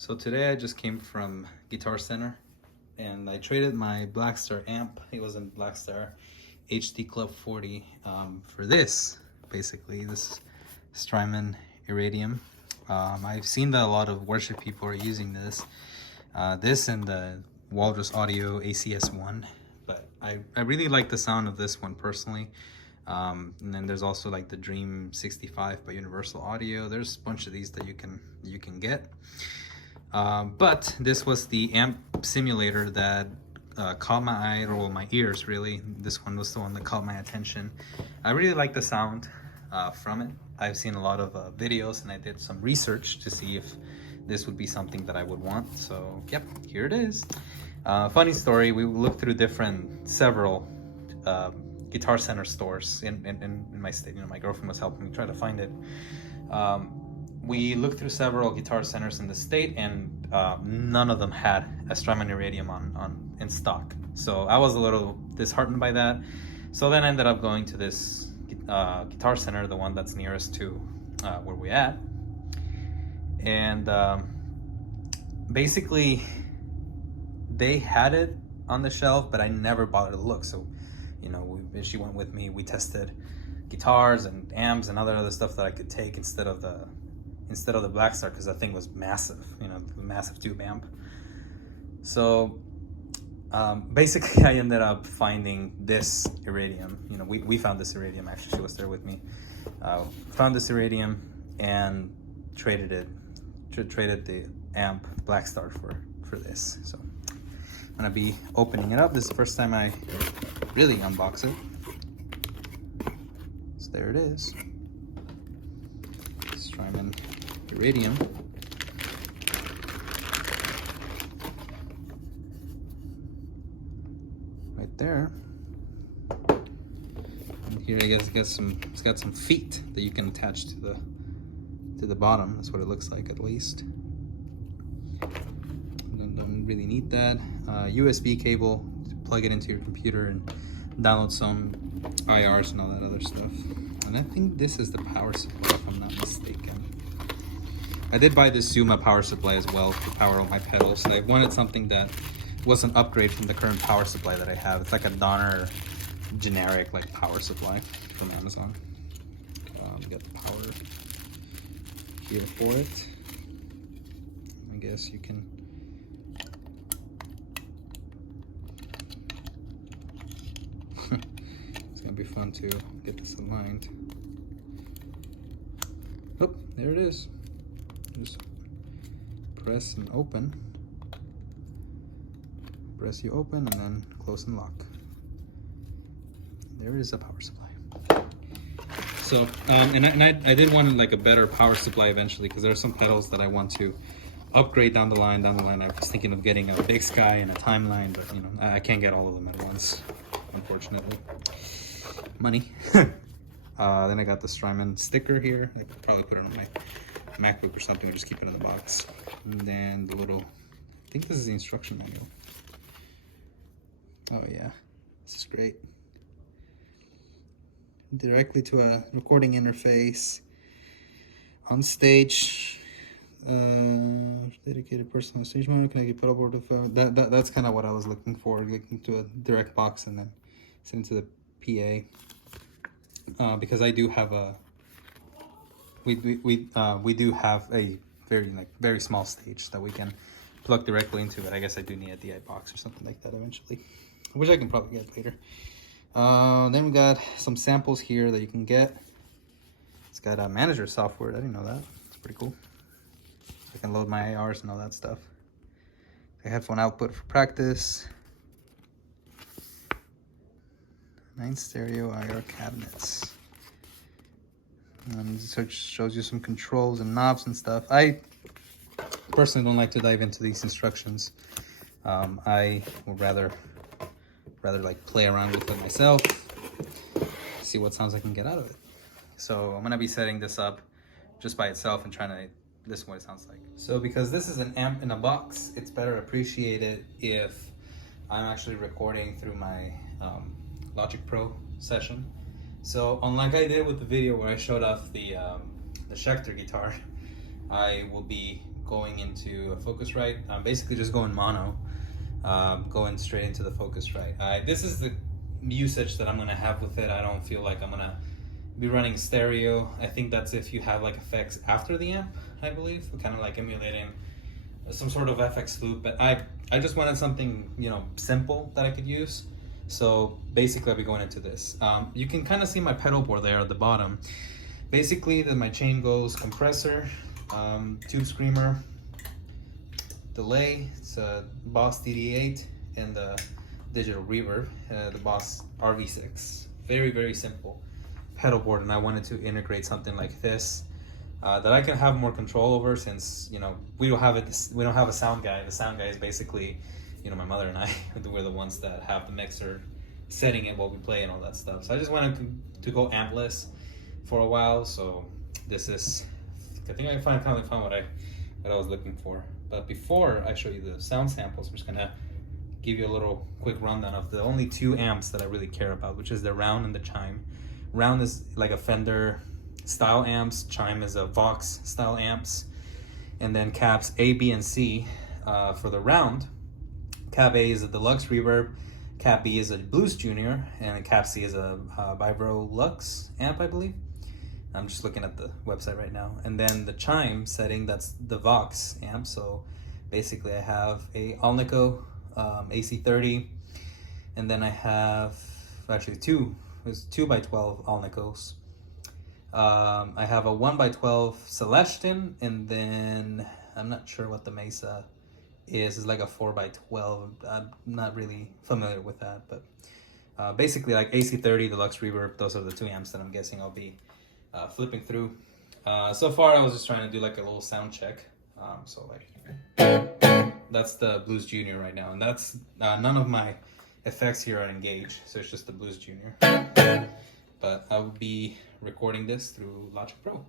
So today I just came from Guitar Center and I traded my Blackstar amp. It was in Blackstar HT Club 40 for this, basically, this Strymon Iridium. I've seen that a lot of worship people are using this. This and the Walrus Audio ACS1, but I really like the sound of this one personally. And then there's also like the Dream 65 by Universal Audio. There's a bunch of these that you can get. But this was the amp simulator that caught my eye, or my ears really. This one was the one that caught my attention. I really like the sound from it. I've seen a lot of videos and I did some research to see if this would be something that I would want. So yep, here it is. Funny story, we looked through several Guitar Center stores in my state. You know, my girlfriend was helping me try to find it. We looked through several Guitar Centers in the state, and none of them had a Strymon Iridium in stock. So I was a little disheartened by that. So then I ended up going to this Guitar Center, the one that's nearest to where we're at. And basically, they had it on the shelf, but I never bothered to look. So, you know, she went with me. We tested guitars and amps and other stuff that I could take instead of the Blackstar, because that thing was massive, you know, the massive tube amp. So basically I ended up finding this Iridium. You know, we found this Iridium, actually she was there with me. Found this Iridium and traded the amp Blackstar for this. So I'm gonna be opening it up. This is the first time I really unbox it. So there it is. Strymon Iridium. Right there. And here I guess it's got some feet that you can attach to the bottom. That's what it looks like, at least. Don't really need that. USB cable to plug it into your computer and download some IRs and all that other stuff. And I think this is the power supply, if I'm not mistaken. I did buy this Zuma power supply as well to power all my pedals. I wanted something that was an upgrade from the current power supply that I have. It's like a Donner generic like power supply from Amazon. We got the power here for it. I guess you can. It's gonna be fun to get this aligned. Oh, there it is. Just press and open. Press you open and then close and lock. There is a power supply. So, and I did want like a better power supply eventually, because there are some pedals that I want to upgrade down the line. I was thinking of getting a Big Sky and a Timeline, but you know, I can't get all of them at once, unfortunately. Money. Then I got the Strymon sticker here. I could probably put it on my MacBook or something, or just keep it in the box. And then the little, I think this is the instruction manual. Oh yeah, this is great. Directly to a recording interface. On stage, dedicated personal stage mode, connected pedal board with that's kind of what I was looking for, looking to a direct box and then send it to the PA. Because I do have a we do have a very small stage that we can plug directly into it. I guess I do need a DI box or something like that eventually, which I can probably get later. Then we got some samples here that you can get. It's got a manager software. I didn't know that. It's pretty cool. I can load my ARs and all that stuff. A headphone output for practice. 9 stereo IR cabinets. So it shows you some controls and knobs and stuff. I personally don't like to dive into these instructions. I would rather like play around with it myself, see what sounds I can get out of it. So I'm gonna be setting this up just by itself and trying to listen what it sounds like. So because this is an amp in a box, it's better appreciated if I'm actually recording through my Logic Pro session. So unlike I did with the video where I showed off the Schecter guitar, I will be going into a Focusrite. I'm basically just going mono, going straight into the Focusrite. This is the usage that I'm gonna have with it. I don't feel like I'm gonna be running stereo. I think that's if you have like effects after the amp, I believe, kind of like emulating some sort of FX loop. But I just wanted something, you know, simple that I could use. So basically I'll be going into this. You can kind of see my pedal board there at the bottom. Basically my chain goes compressor, tube screamer, delay, it's a Boss DD8, and the digital reverb, the Boss RV6. Very, very simple pedal board, and I wanted to integrate something like this that I can have more control over, since, you know, we don't have a sound guy. The sound guy is basically, you know, my mother and I. We're the ones that have the mixer setting it while we play and all that stuff. So I just wanted to go ampless for a while. So this is, I think I finally found what I was looking for. But before I show you the sound samples, I'm just gonna give you a little quick rundown of the only two amps that I really care about, which is the round and the chime. Round is like a Fender style amps, chime is a Vox style amps, and then cabs A, B, and C. For the round, cab A is a deluxe reverb, cab B is a Blues Junior, and cab C is a Vibro Lux amp, I believe. I'm just looking at the website right now. And then the chime setting, that's the Vox amp. So basically I have a Alnico AC30, and then I have actually two 2x12 Alnicos. I have a 1x12 Celestin, and then I'm not sure what the Mesa is. It's like a 4x12. I'm not really familiar with that, but basically like AC30, Deluxe Reverb, those are the two amps that I'm guessing I'll be flipping through. So far I was just trying to do like a little sound check. So like that's the Blues Junior right now, and that's none of my effects here are engaged, so it's just the Blues Junior. But I will be recording this through Logic Pro.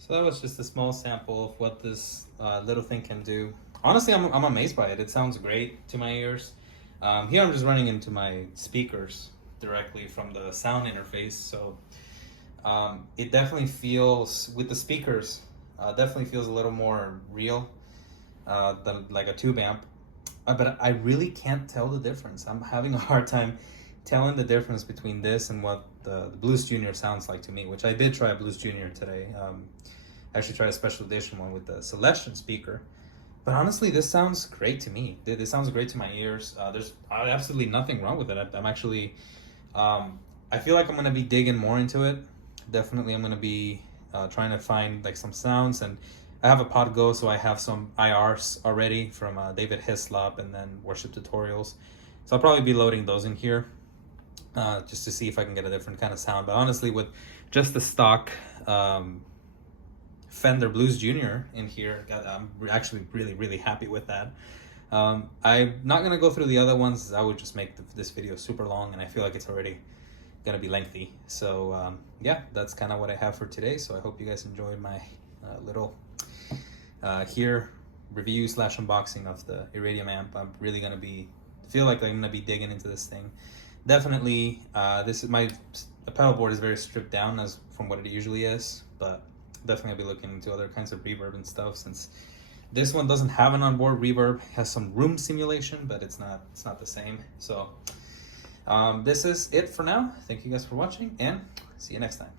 So that was just a small sample of what this little thing can do. Honestly, I'm amazed by it. It sounds great to my ears. Here I'm just running into my speakers directly from the sound interface, so it definitely feels, with the speakers, definitely feels a little more real than like a tube amp. But I really can't tell the difference. I'm having a hard time telling the difference between this and what the Blues Junior sounds like to me, which I did try a Blues Junior today. I actually tried a special edition one with the Celestion speaker. But honestly, this sounds great to me. This sounds great to my ears. There's absolutely nothing wrong with it. I'm actually, I feel like I'm gonna be digging more into it. Definitely I'm gonna be trying to find like some sounds, and I have a pod go, so I have some IRs already from David Hislop and then Worship Tutorials. So I'll probably be loading those in here just to see if I can get a different kind of sound. But honestly, with just the stock Fender Blues Junior in here, I'm actually really happy with that. I'm not gonna go through the other ones. I would just make this video super long, and I feel like it's already gonna be lengthy. So yeah, that's kind of what I have for today. So I hope you guys enjoyed my little here review / unboxing of the Iridium amp. I'm really gonna feel like I'm gonna be digging into this thing. Definitely, this is the pedal board is very stripped down as from what it usually is, but definitely I'll be looking into other kinds of reverb and stuff, since this one doesn't have an onboard reverb. It has some room simulation, but it's not the same. So this is it for now. Thank you guys for watching, and see you next time.